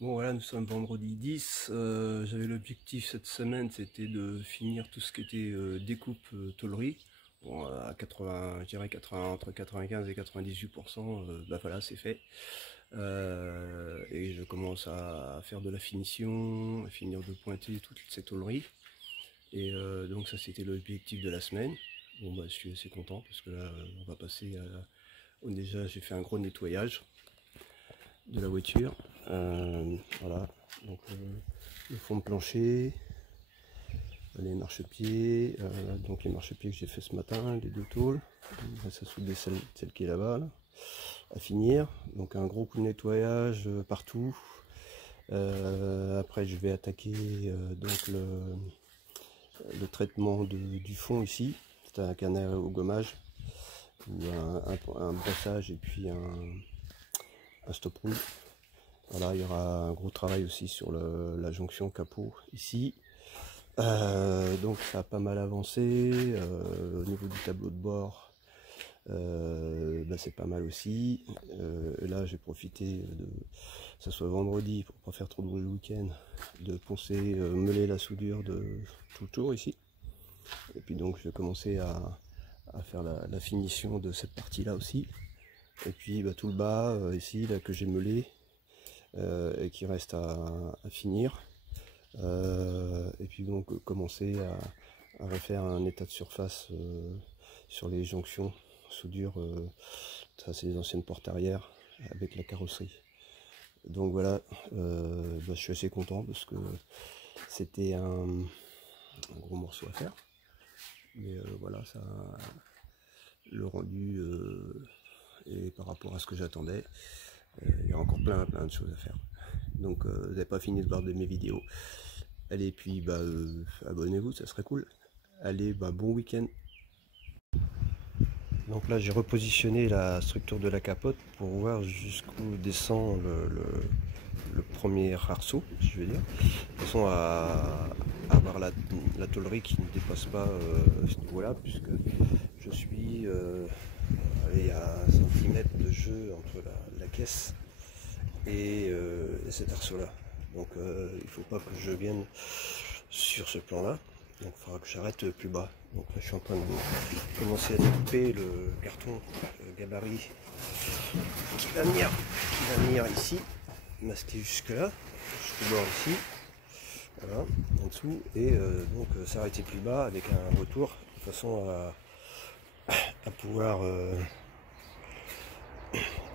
Bon voilà, nous sommes vendredi 10, j'avais l'objectif cette semaine, c'était de finir tout ce qui était découpe tôlerie. Bon, à 80, je dirais 80, entre 95 et 98%, bah voilà, c'est fait. Et je commence à faire de la finition, à finir de pointer toutes ces tôleries. Et donc ça c'était l'objectif de la semaine. Bon bah je suis assez content parce que là on va passer à... Déjà j'ai fait un gros nettoyage de la voiture. Voilà, donc le fond de plancher, les marchepieds, donc les marchepieds que j'ai fait ce matin, les deux tôles, ça souder celle qui est là-bas, là, à finir. Donc un gros coup de nettoyage partout. Après je vais attaquer donc le traitement du fond ici. C'est un canard au gommage, ou un brossage et puis un stop roule. Voilà, il y aura un gros travail aussi sur la jonction capot ici. Donc ça a pas mal avancé. Au niveau du tableau de bord, bah, c'est pas mal aussi. Là j'ai profité de ça soit vendredi pour pas faire trop de bruit le week-end, de poncer, meuler la soudure de tout le tour ici. Et puis donc je vais commencer à faire la finition de cette partie là aussi. Et puis bah, tout le bas ici là que j'ai meulé. Et qui reste à finir. Et puis donc commencer à refaire un état de surface sur les jonctions soudure. Ça c'est les anciennes portes arrière avec la carrosserie. Donc voilà, bah, je suis assez content parce que c'était un gros morceau à faire. Mais voilà, ça, le rendu et par rapport à ce que j'attendais, il y a encore plein de choses à faire. Donc vous n'avez pas fini de voir de mes vidéos. Allez, puis bah, abonnez-vous, ça serait cool. Allez, bah, bon week-end. Donc là j'ai repositionné la structure de la capote pour voir jusqu'où descend le premier arceau, je veux dire. De façon à avoir la tôlerie qui ne dépasse pas ce niveau-là, puisque je suis allez, à 1 cm de jeu entre la caisse et cet arceau-là. Donc il ne faut pas que je vienne sur ce plan-là. Donc il faudra que j'arrête plus bas. Donc là je suis en train de commencer à découper le carton gabarit qui va venir ici, masqué jusque là, jusqu'au bord ici, voilà, en dessous, et donc s'arrêter plus bas avec un retour de façon à pouvoir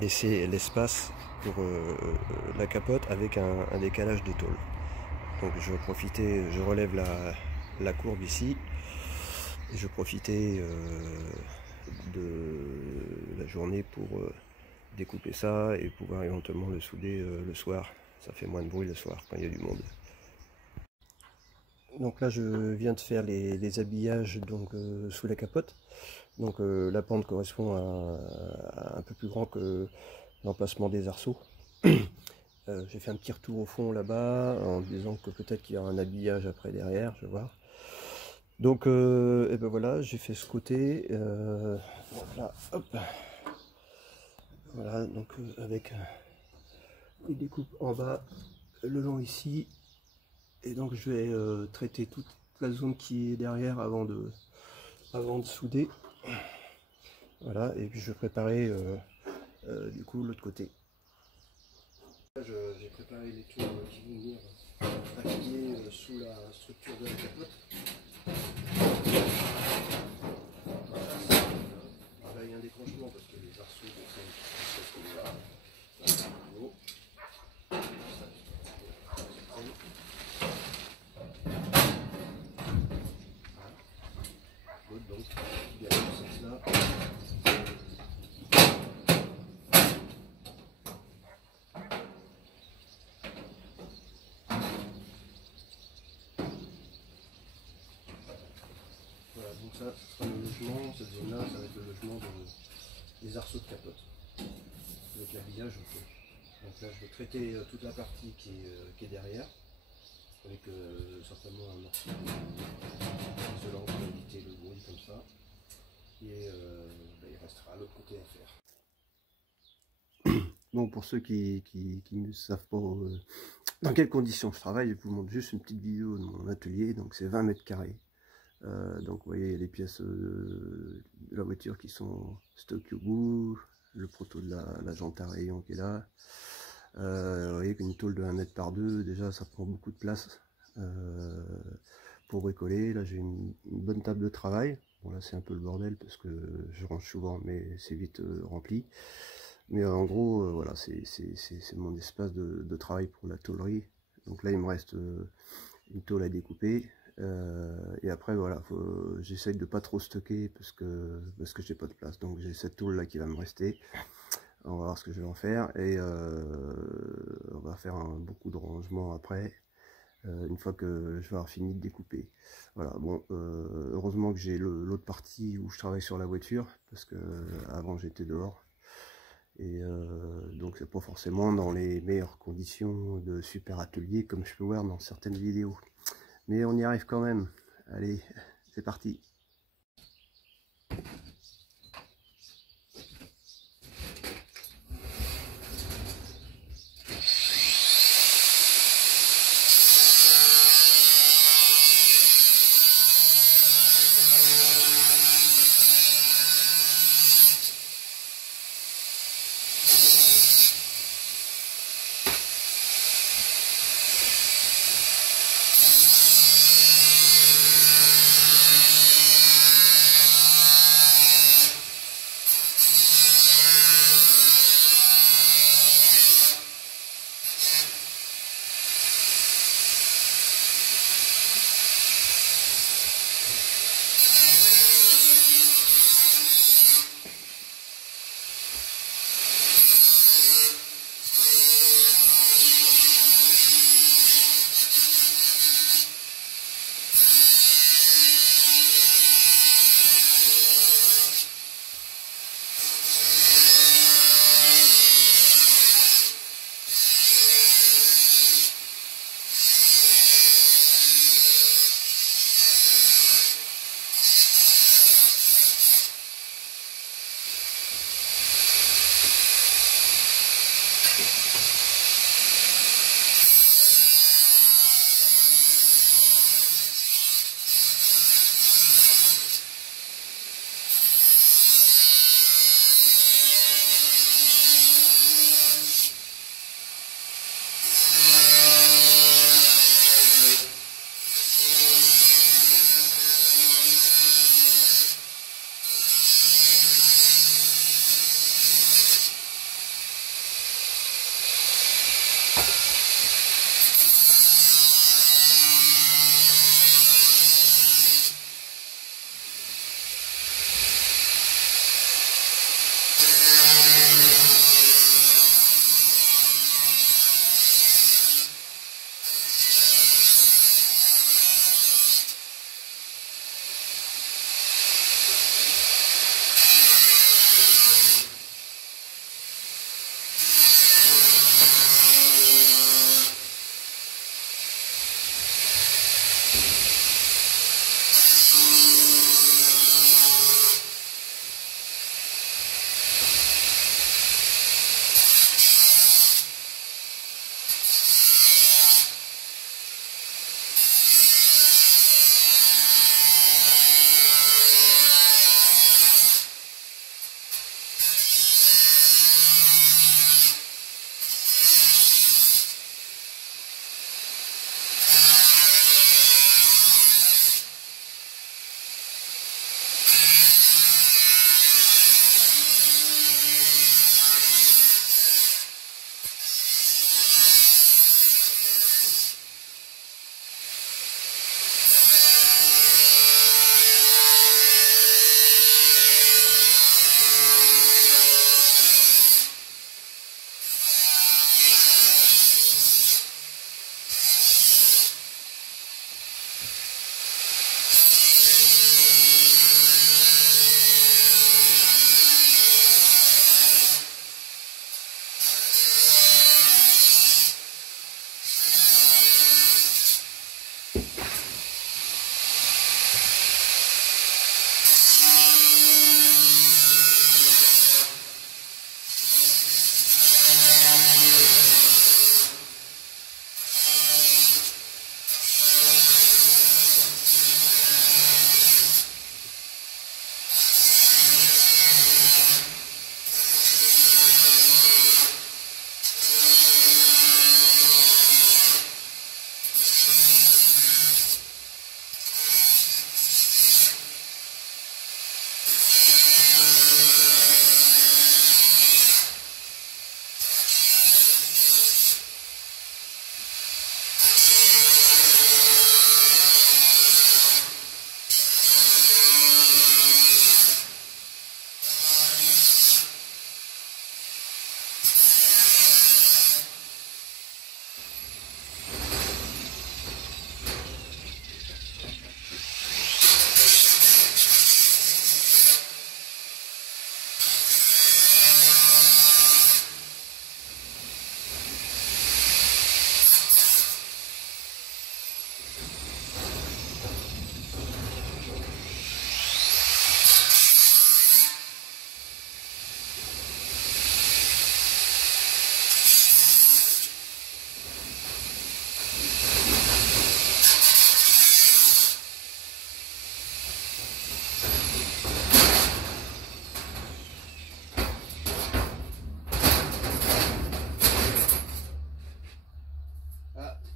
laisser l'espace pour la capote avec un décalage de tôle. Donc je vais profiter, je relève la courbe ici, et je vais profiter de la journée pour découper ça et pouvoir éventuellement le souder le soir. Ça fait moins de bruit le soir quand il y a du monde. Donc là je viens de faire les habillages donc, sous la capote. Donc la pente correspond à un peu plus grand que l'emplacement des arceaux. J'ai fait un petit retour au fond là-bas en disant que peut-être qu'il y aura un habillage après derrière, je vais voir. Donc et ben voilà, j'ai fait ce côté. Donc là, hop. Voilà, donc avec les découpes en bas, le long ici. Et donc je vais traiter toute la zone qui est derrière avant de souder. Voilà, et puis je vais préparer du coup l'autre côté. J'ai préparé les tours qui vont venir appuyer sous la structure de la capote. Là il y a un décrochement parce que les arceaux descendent sur ce côté-là. Donc il y a ce sens-là. Voilà, donc ça, ce sera le logement, cette zone-là, ça va être le logement des arceaux de capote, avec l'habillage autour. Donc là, je vais traiter toute la partie qui est derrière, avec certainement un morceau isolant pour éviter le bruit comme ça. Et il restera l'autre côté à faire. Bon, pour ceux qui ne savent pas dans quelles conditions je travaille, je vous montre juste une petite vidéo de mon atelier. Donc c'est 20 mètres carrés. Donc vous voyez, il y a les pièces de la voiture qui sont stockées au bout, le proto de la jante à rayon qui est là. Vous voyez qu'une tôle de 1 mètre par 2, déjà ça prend beaucoup de place pour bricoler. Là j'ai une bonne table de travail. Bon là c'est un peu le bordel parce que je range souvent, mais c'est vite rempli. Mais en gros, voilà, c'est mon espace de travail pour la tôlerie. Donc là il me reste une tôle à découper. Et après voilà, j'essaye de pas trop stocker parce que j'ai pas de place. Donc j'ai cette tôle là qui va me rester. On va voir ce que je vais en faire. Et on va faire beaucoup de rangement après. Une fois que je vais avoir fini de découper. Voilà, bon, heureusement que j'ai l'autre partie où je travaille sur la voiture, parce que avant j'étais dehors. Et donc c'est pas forcément dans les meilleures conditions de super atelier comme je peux voir dans certaines vidéos. Mais on y arrive quand même. Allez, c'est parti.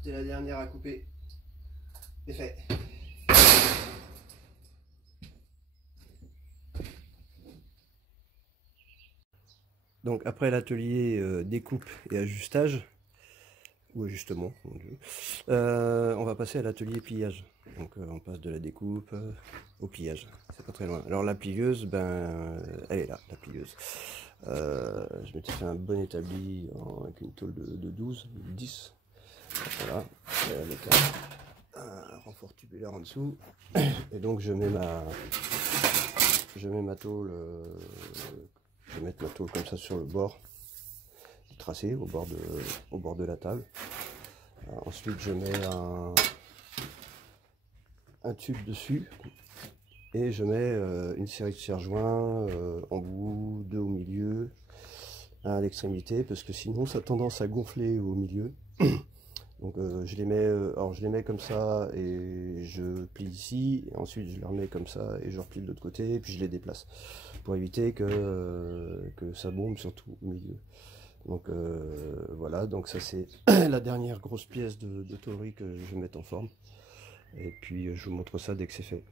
C'était la dernière à couper. C'est fait. Donc après l'atelier découpe et ajustage, ou ajustement, mon Dieu, on va passer à l'atelier pliage. Donc on passe de la découpe au pliage, c'est pas très loin. Alors la plieuse, ben elle est là, la plieuse. Je m'étais fait un bon établi avec une tôle de 12, 10. Voilà, avec un renfort tubulaire en dessous. Et donc je mets ma tôle, je vais mettre ma tôle comme ça sur le bord du tracé, au bord de la table. Ensuite je mets un tube dessus et je mets une série de serre-joints en bout, 2 au milieu, un à l'extrémité, parce que sinon ça a tendance à gonfler au milieu. Donc je les mets comme ça et je plie ici, et ensuite je les remets comme ça et je replie de l'autre côté, et puis je les déplace pour éviter que ça bombe surtout au milieu. Donc voilà, donc ça c'est la dernière grosse pièce de tôlerie que je vais mettre en forme, et puis je vous montre ça dès que c'est fait.